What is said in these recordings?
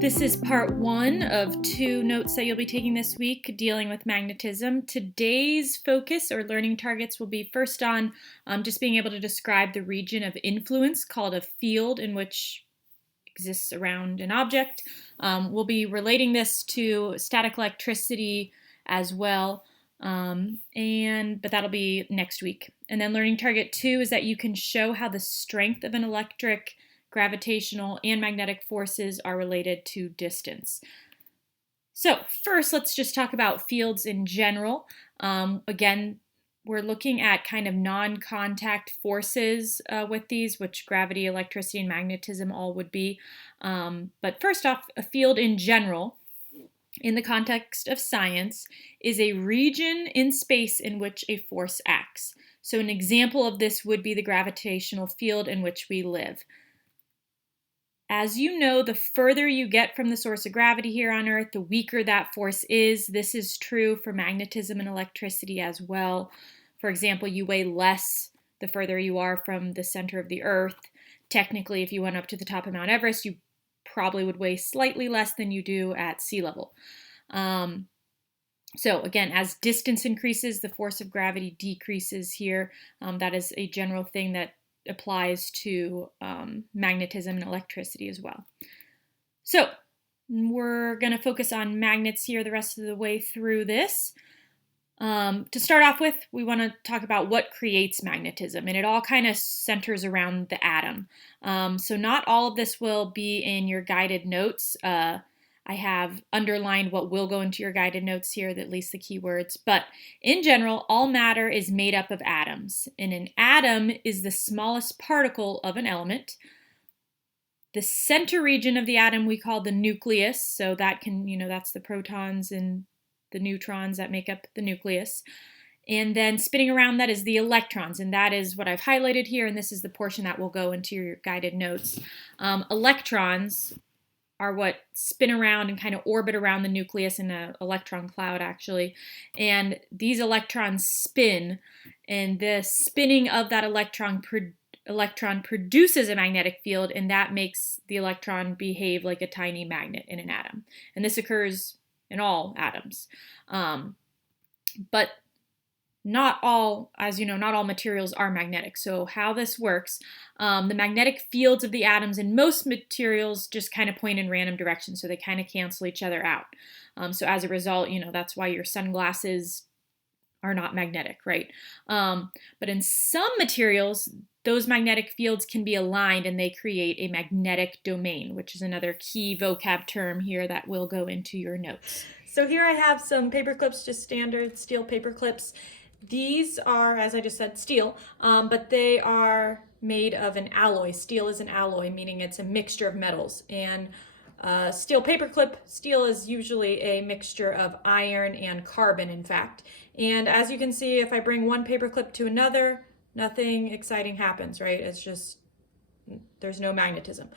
This is part one of two notes that you'll be taking this week dealing with magnetism. Today's focus or learning targets will be first on just being able to describe the region of influence called a field in which exists around an object. We'll be relating this to static electricity as well, but that'll be next week. And then learning target 2 is that you can show how the strength of an electric, gravitational, and magnetic forces are related to distance. So first, let's just talk about fields in general. Again, we're looking at kind of non-contact forces with these, which gravity, electricity, and magnetism all would be. But first off, a field in general, in the context of science, is a region in space in which a force acts. So an example of this would be the gravitational field in which we live. As you know, the further you get from the source of gravity here on Earth, the weaker that force is. This is true for magnetism and electricity as well. For example, you weigh less the further you are from the center of the Earth. Technically, if you went up to the top of Mount Everest, you probably would weigh slightly less than you do at sea level. So again, as distance increases, the force of gravity decreases here. That is a general thing that applies to magnetism and electricity as well. So we're going to focus on magnets here the rest of the way through this. To start off with, we want to talk about what creates magnetism, and it all kind of centers around the atom. So not all of this will be in your guided notes. I have underlined what will go into your guided notes here, at least the keywords. But in general, all matter is made up of atoms. And an atom is the smallest particle of an element. The center region of the atom we call the nucleus. So that that's the protons and the neutrons that make up the nucleus. And then spinning around that is the electrons. And that is what I've highlighted here. And this is the portion that will go into your guided notes. Electrons are what spin around and kind of orbit around the nucleus in an electron cloud, actually. And these electrons spin, and the spinning of that electron produces a magnetic field, and that makes the electron behave like a tiny magnet in an atom. And this occurs in all atoms. But not all, as you know, not all materials are magnetic. So how this works, the magnetic fields of the atoms in most materials just kind of point in random directions, so they kind of cancel each other out. So as a result, that's why your sunglasses are not magnetic, right? But in some materials, those magnetic fields can be aligned and they create a magnetic domain, which is another key vocab term here that will go into your notes. So here I have some paper clips, just standard steel paper clips. These are, as I just said, steel, but they are made of an alloy. Steel is an alloy, meaning it's a mixture of metals. And steel paperclip, steel is usually a mixture of iron and carbon, in fact. And as you can see, if I bring one paperclip to another, nothing exciting happens, right? It's just, there's no magnetism.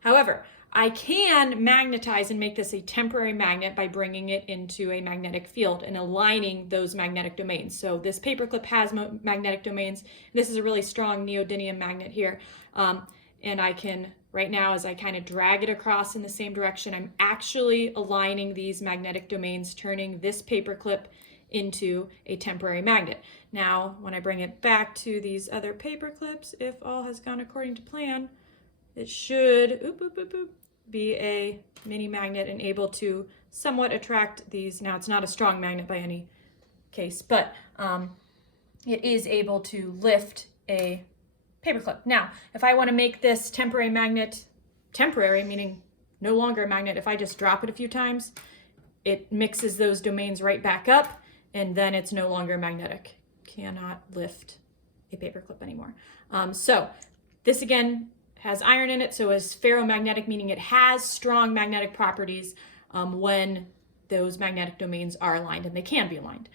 However, I can magnetize and make this a temporary magnet by bringing it into a magnetic field and aligning those magnetic domains. So this paperclip has magnetic domains. This is a really strong neodymium magnet here. And I can, right now, as I kind of drag it across in the same direction, I'm actually aligning these magnetic domains, turning this paperclip into a temporary magnet. Now, when I bring it back to these other paperclips, if all has gone according to plan, it should be a mini magnet and able to somewhat attract these. Now, it's not a strong magnet by any case, but it is able to lift a paperclip. Now, if I want to make this temporary magnet temporary, meaning no longer a magnet, if I just drop it a few times, it mixes those domains right back up, and then it's no longer magnetic. Cannot lift a paperclip anymore. So this again has iron in it, so is ferromagnetic, meaning it has strong magnetic properties when those magnetic domains are aligned, and they can be aligned.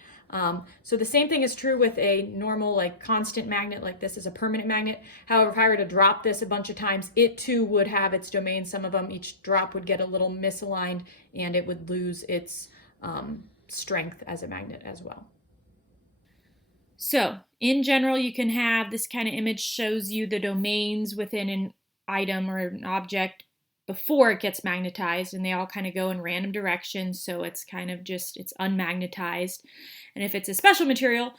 So the same thing is true with a normal, constant magnet, like this is a permanent magnet. However, if I were to drop this a bunch of times, it too would have its domains. Some of them, each drop would get a little misaligned, and it would lose its strength as a magnet as well. So in general, you can have this kind of image shows you the domains within an item or an object before it gets magnetized, and they all kind of go in random directions, so it's kind of just, it's unmagnetized. And if it's a special material,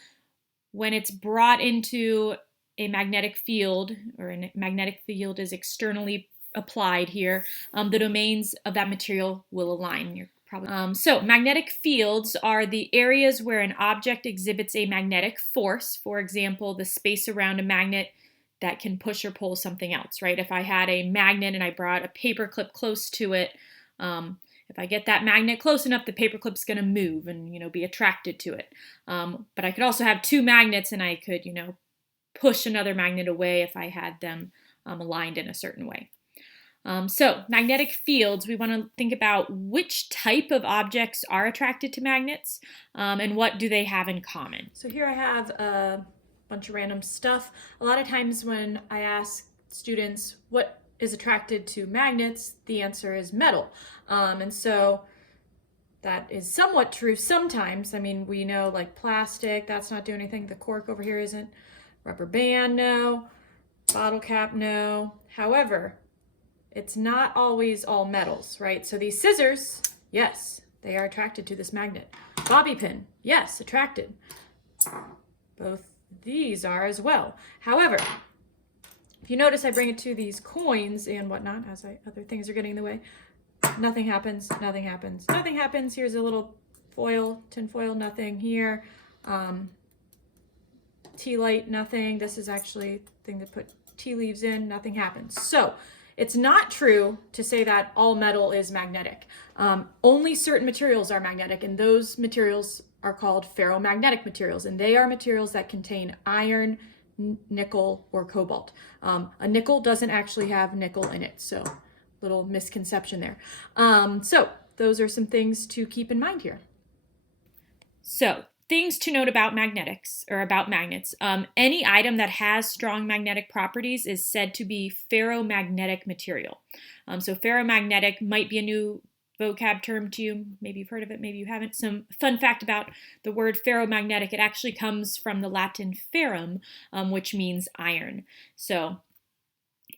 when it's brought into a magnetic field, or a magnetic field is externally applied here, the domains of that material will align. You're probably, so magnetic fields are the areas where an object exhibits a magnetic force. For example, the space around a magnet that can push or pull something else, right? If I had a magnet and I brought a paper clip close to it, if I get that magnet close enough, the paper clip's going to move and, be attracted to it. But I could also have two magnets and I could, push another magnet away if I had them aligned in a certain way. So magnetic fields, we want to think about which type of objects are attracted to magnets and what do they have in common. So here I have a bunch of random stuff. A lot of times when I ask students what is attracted to magnets, the answer is metal. And so that is somewhat true sometimes. I mean, we know like plastic, that's not doing anything. The cork over here isn't. Rubber band, no. Bottle cap, no. However, it's not always all metals, right? So these scissors, yes, they are attracted to this magnet. Bobby pin, yes, attracted. Both these are as well. However, if you notice, I bring it to these coins and whatnot, as other things are getting in the way. Nothing happens, nothing happens, nothing happens. Here's a little foil, tin foil, nothing here. Tea light, nothing. This is actually a thing to put tea leaves in, nothing happens. So it's not true to say that all metal is magnetic. Only certain materials are magnetic, and those materials are called ferromagnetic materials, and they are materials that contain iron, nickel, or cobalt. A nickel doesn't actually have nickel in it, so little misconception there. So those are some things to keep in mind here. So things to note about magnetics, or about magnets. Any item that has strong magnetic properties is said to be ferromagnetic material. So ferromagnetic might be a new vocab term to you. Maybe you've heard of it, maybe you haven't. Some fun fact about the word ferromagnetic, it actually comes from the Latin ferrum, which means iron. So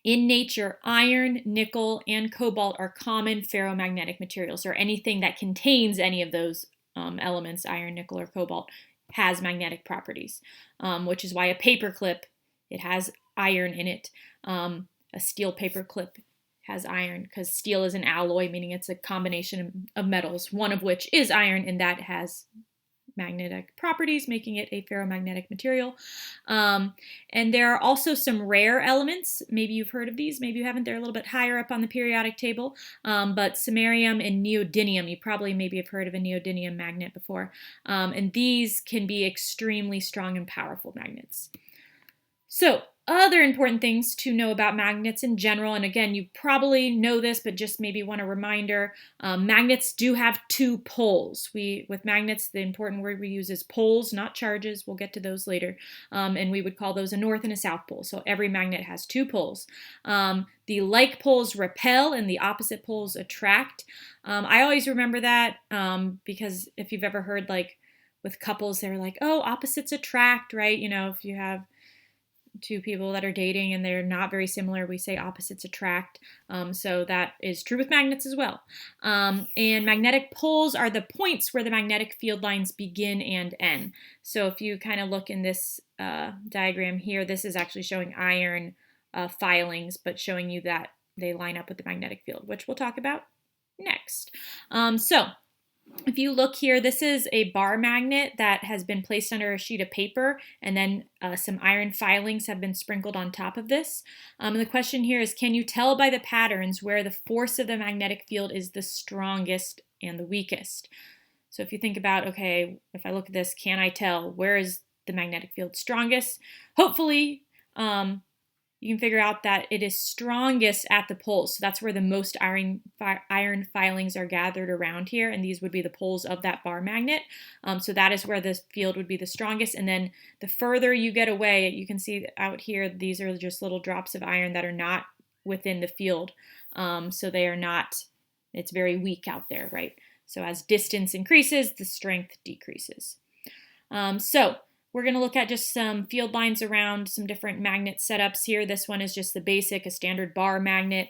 in nature, iron, nickel, and cobalt are common ferromagnetic materials, or anything that contains any of those elements, iron, nickel, or cobalt, has magnetic properties, which is why a paper clip, it has iron in it. A steel paper clip has iron because steel is an alloy, meaning it's a combination of metals, one of which is iron, and that has magnetic properties, making it a ferromagnetic material. And there are also some rare elements. Maybe you've heard of these, maybe you haven't. They're a little bit higher up on the periodic table. But samarium and neodymium, you probably maybe have heard of a neodymium magnet before. And these can be extremely strong and powerful magnets. So other important things to know about magnets in general, and again, you probably know this, but just maybe want a reminder, magnets do have two poles. With magnets, the important word we use is poles, not charges. We'll get to those later. And we would call those a north and a south pole. So every magnet has two poles. The like poles repel and the opposite poles attract. I always remember that because if you've ever heard, like with couples, they're like, oh, opposites attract, right? If you have two people that are dating and they're not very similar, we say opposites attract. So that is true with magnets as well. And magnetic poles are the points where the magnetic field lines begin and end. So if you kind of look in this diagram here, this is actually showing iron filings, but showing you that they line up with the magnetic field, which we'll talk about next. So if you look here, this is a bar magnet that has been placed under a sheet of paper, and then some iron filings have been sprinkled on top of this. And the question here is, can you tell by the patterns where the force of the magnetic field is the strongest and the weakest? So if you think about, okay, if I look at this, can I tell where is the magnetic field strongest? Hopefully, you can figure out that it is strongest at the poles. So that's where the most iron filings are gathered around here, and these would be the poles of that bar magnet. So that is where this field would be the strongest. And then the further you get away, you can see out here, these are just little drops of iron that are not within the field. So they are not, it's very weak out there, right? So as distance increases, the strength decreases. So we're going to look at just some field lines around some different magnet setups here. This one is just the basic, a standard bar magnet.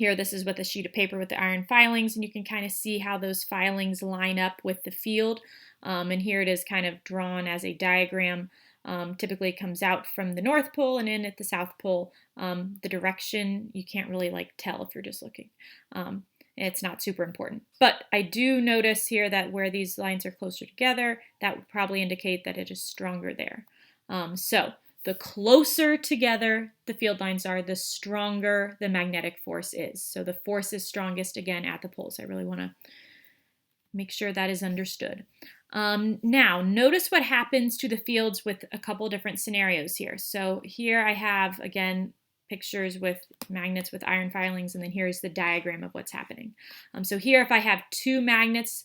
Here, this is with a sheet of paper with the iron filings, and you can kind of see how those filings line up with the field. And here it is kind of drawn as a diagram. Typically comes out from the North Pole and in at the South Pole. The direction, you can't really tell if you're just looking. It's not super important. But I do notice here that where these lines are closer together, that would probably indicate that it is stronger there. So the closer together the field lines are, the stronger the magnetic force is. So the force is strongest, again, at the poles. I really want to make sure that is understood. Now, notice what happens to the fields with a couple different scenarios here. So here I have, again, pictures with magnets with iron filings, and then here's the diagram of what's happening. So here, if I have two magnets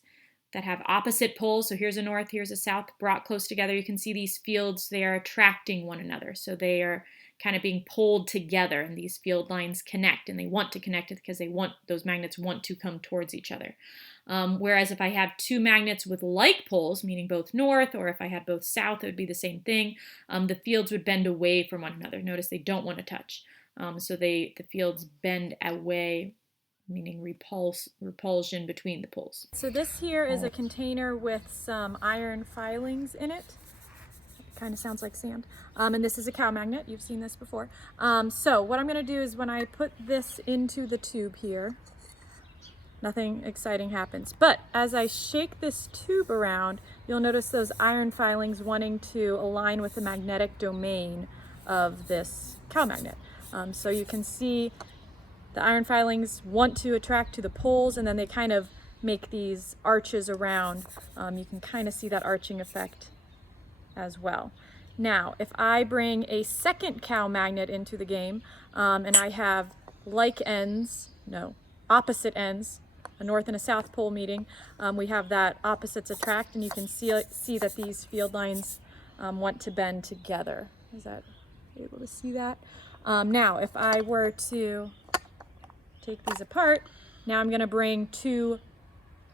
that have opposite poles, so here's a north, here's a south, brought close together, you can see these fields, they are attracting one another. So they are kind of being pulled together, and these field lines connect, and they want to connect because those magnets want to come towards each other. Whereas if I have two magnets with like poles, meaning both north, or if I had both south, it would be the same thing. The fields would bend away from one another. Notice they don't want to touch. So the fields bend away, meaning repulsion between the poles. So this here is a container with some iron filings in it. Kind of sounds like sand. And this is a cow magnet. You've seen this before. So what I'm going to do is when I put this into the tube here, nothing exciting happens. But as I shake this tube around, you'll notice those iron filings wanting to align with the magnetic domain of this cow magnet. So you can see the iron filings want to attract to the poles, and then they kind of make these arches around. You can kind of see that arching effect as well. Now, if I bring a second cow magnet into the game, and I have opposite ends, a north and a south pole meeting, we have that opposites attract, and you can see that these field lines want to bend together. Is that able to see that? Now, if I were to take these apart, now I'm going to bring two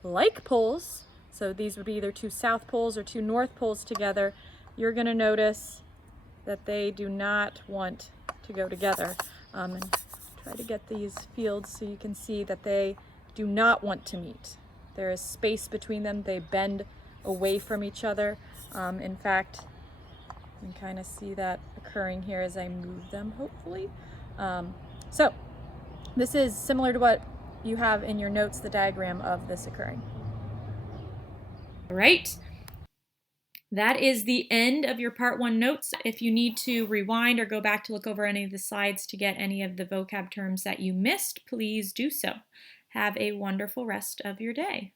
like poles, so these would be either two south poles or two north poles together. You're going to notice that they do not want to go together. And try to get these fields so you can see that they do not want to meet. There is space between them. They bend away from each other. In fact, you can kind of see that occurring here as I move them, hopefully. So this is similar to what you have in your notes, the diagram of this occurring. All right. That is the end of your Part 1 notes. If you need to rewind or go back to look over any of the slides to get any of the vocab terms that you missed, please do so. Have a wonderful rest of your day.